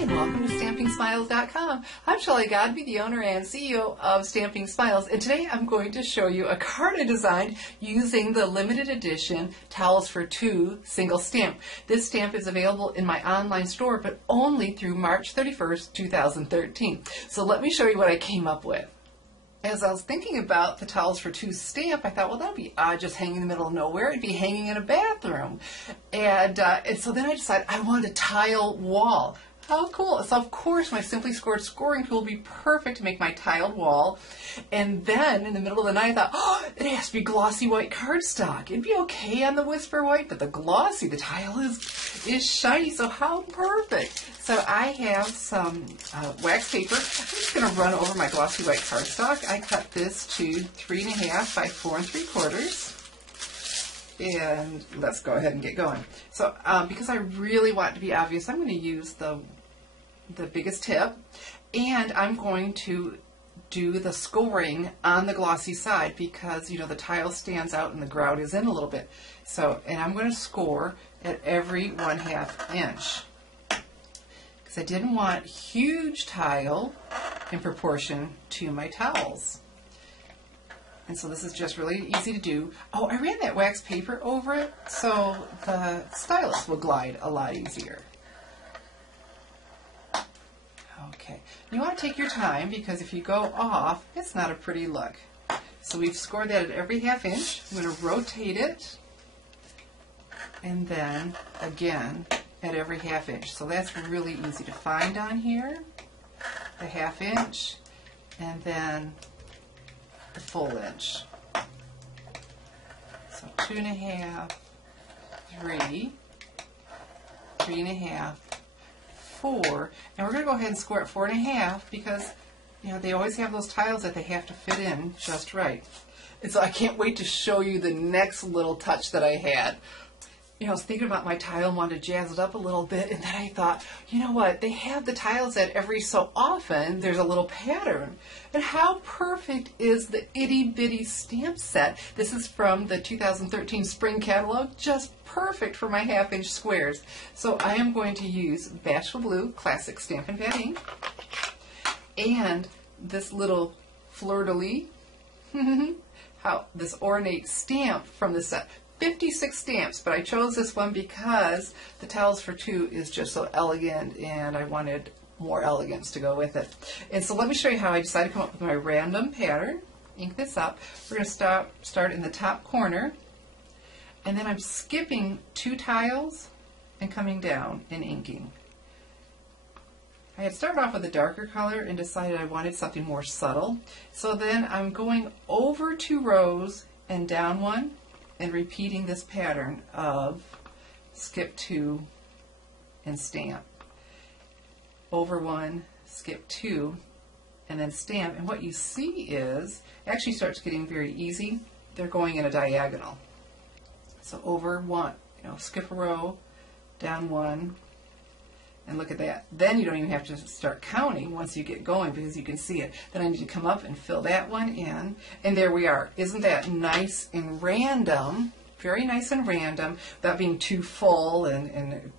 and welcome to StampingSmiles.com. I'm Shelley Godby, the owner and CEO of Stamping Smiles, and today I'm going to show you a card I designed using the limited edition Towels for Two single stamp. This stamp is available in my online store, but only through March 31st, 2013. So let me show you what I came up with. As I was thinking about the Towels for Two stamp, I thought, well, that would be odd just hanging in the middle of nowhere. It'd be hanging in a bathroom. And so then I decided I wanted a tile wall. How cool. So of course my Simply Scored scoring tool would be perfect to make my tiled wall. And then in the middle of the night I thought, oh, it has to be glossy white cardstock. It'd be okay on the Whisper White, but the glossy, the tile is shiny, so how perfect. So I have some wax paper. I'm just going to run over my glossy white cardstock. I cut this to 3.5 by 4 3/4. And let's go ahead and get going. So because I really want it to be obvious, I'm going to use the biggest tip, and I'm going to do the scoring on the glossy side because, you know, the tile stands out and the grout is in a little bit. So, and I'm going to score at every 1/2 inch because I didn't want huge tile in proportion to my towels. And so this is just really easy to do. Oh, I ran that wax paper over it so the stylus will glide a lot easier. Okay, you want to take your time because if you go off, it's not a pretty look. So we've scored that at every 1/2 inch. I'm going to rotate it and then again at every 1/2 inch. So that's really easy to find on here. The 1/2 inch and then the full inch. So 2.5, 3, 3.5, 4, and we're going to go ahead and score at 4.5 because, you know, they always have those tiles that they have to fit in just right. And so I can't wait to show you the next little touch that I had. You know, I was thinking about my tile and wanted to jazz it up a little bit, and then I thought, you know what, they have the tiles that every so often there's a little pattern. And how perfect is the itty bitty stamp set? This is from the 2013 spring catalog, just perfect for my 1/2 inch squares. So I am going to use Bashful Blue Classic Stampin' Pad ink and this little fleur-de-lis, how this ornate stamp from the set. 56 stamps, but I chose this one because the Towels for Two is just so elegant and I wanted more elegance to go with it. And so let me show you how I decided to come up with my random pattern. Ink this up. We're going to start in the top corner, and then I'm skipping 2 tiles and coming down and inking. I had started off with a darker color and decided I wanted something more subtle. So then I'm going over 2 rows and down 1, and repeating this pattern of skip 2 and stamp. Over 1, skip 2, and then stamp. And what you see is, it actually starts getting very easy. They're going in a diagonal. So over 1, you know, skip a row, down 1, and look at that. Then you don't even have to start counting once you get going because you can see it. Then I need to come up and fill that one in. And there we are. Isn't that nice and random? Very nice and random without being too full,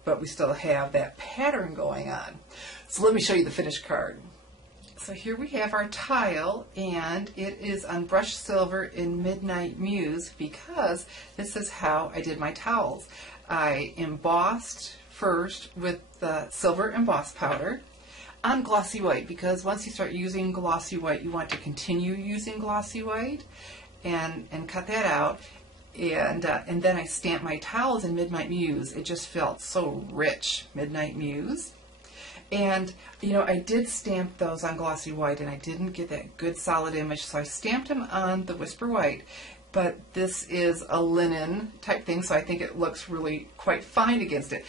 but we still have that pattern going on. So let me show you the finished card. So here we have our tile, and it is on brushed silver in Midnight Muse because this is how I did my towels. I embossed first with the silver emboss powder on glossy white because once you start using glossy white, you want to continue using glossy white and cut that out. And then I stamped my towels in Midnight Muse. It just felt so rich, Midnight Muse. And, you know, I did stamp those on glossy white and I didn't get that good solid image, so I stamped them on the Whisper White. But this is a linen type thing, so I think it looks really quite fine against it.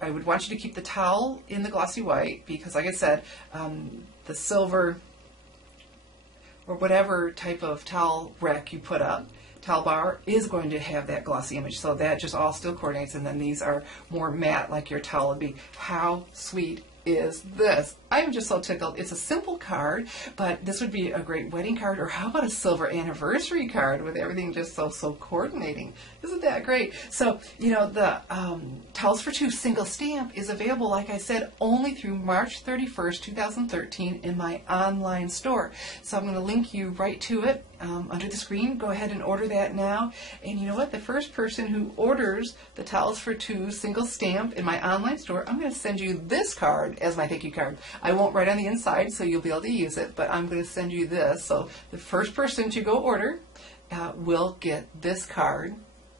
I would want you to keep the towel in the glossy white because, like I said, the silver or whatever type of towel rack you put up, towel bar, is going to have that glossy image. So that just all still coordinates, and then these are more matte like your towel would be. How sweet is this. I'm just so tickled. It's a simple card, but this would be a great wedding card, or how about a silver anniversary card with everything just so coordinating. Isn't that great? So, you know, the Towels for Two single stamp is available, like I said, only through March 31st, 2013 in my online store. So I'm going to link you right to it under the screen. Go ahead and order that now. And you know what? The first person who orders the Towels for Two single stamp in my online store, I'm going to send you this card as my thank you card. I won't write on the inside, so you'll be able to use it, but I'm going to send you this. So the first person to go order will get this card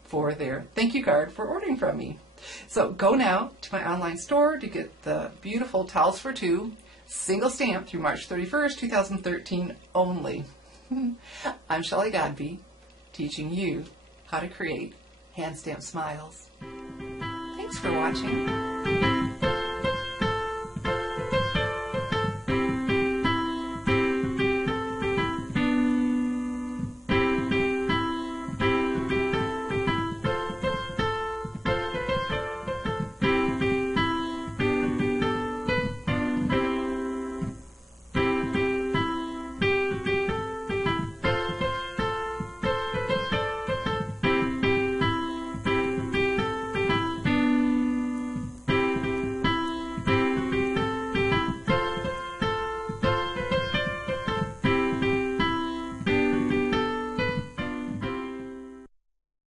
for their thank you card for ordering from me. So go now to my online store to get the beautiful Towels for Two single stamp through March 31st, 2013 only. I'm Shelley Godby, teaching you how to create hand stamp smiles. Thanks for watching.